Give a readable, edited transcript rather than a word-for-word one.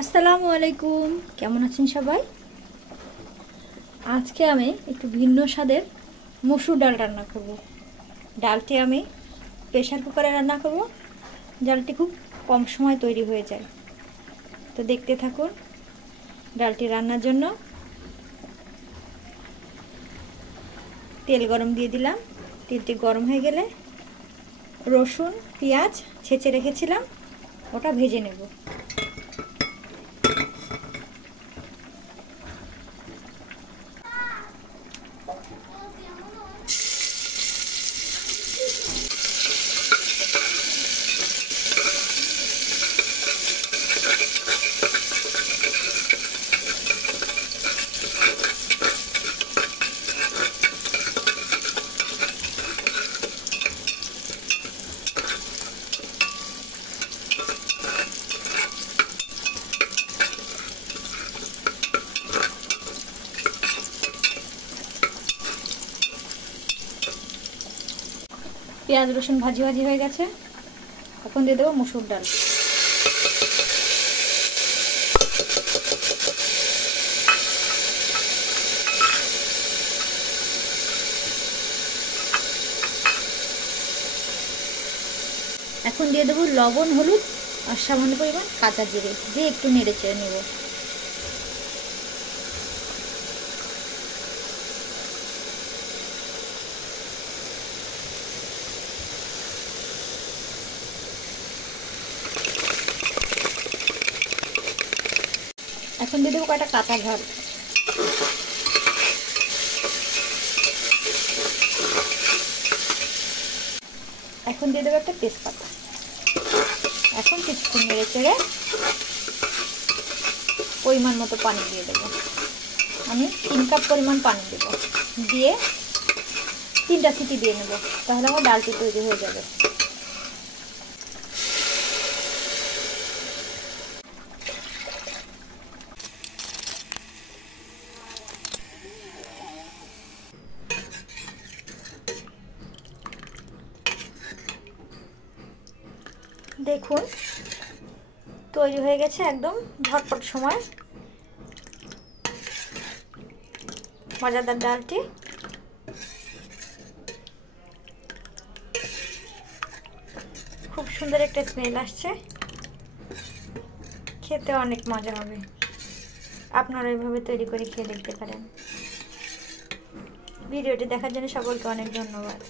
আসসালামু আলাইকুম, কেমন আছেন সবাই? আজকে আমি একটু ভিন্ন স্বাদের মসুর ডাল রান্না করব। ডালটি আমি প্রেসার কুকারে রান্না করব। ডালটি খুব কম সময় তৈরি হয়ে যায়, তো দেখতে থাকুন। ডালটি রান্নার জন্য তেল গরম দিয়ে দিলাম। তেলটি গরম হয়ে গেলে রসুন পেঁয়াজ ছেঁচে রেখেছিলাম, ওটা ভেজে নেব। পেঁয়াজ রসুন ভাজি ভাজি হয়ে গেছে, এখন দিয়ে দেবো মসুর ডাল। এখন দিয়ে দেবো লবণ হলুদ আর সামান্য পরিমাণ কাঁচা জিরে দিয়ে একটু নেড়ে চেড়ে নেব। এখন দিয়ে দেবো কয়টা কাঁচা ঝাল। এখন দিয়ে দেবো একটা তেজপাতা। এখন কিছুক্ষণ নেড়ে চেড়ে পরিমাণ মতো পানি দিয়ে দেবো। আমি 3 কাপ পরিমাণ পানি দেব, দিয়ে 3টা সিটি দিয়ে নেব, তাহলে আমার ডালটি তৈরি হয়ে যাবে। দেখুন তৈরি হয়ে গেছে একদম ঝটপট সময় মজাদার ডালটি। খুব সুন্দর একটা স্মেল আসছে, খেতে অনেক মজা হবে। আপনারা এইভাবে তৈরি করে খেয়ে দেখতে পারেন। ভিডিওটি দেখার জন্য সকলকে অনেক ধন্যবাদ।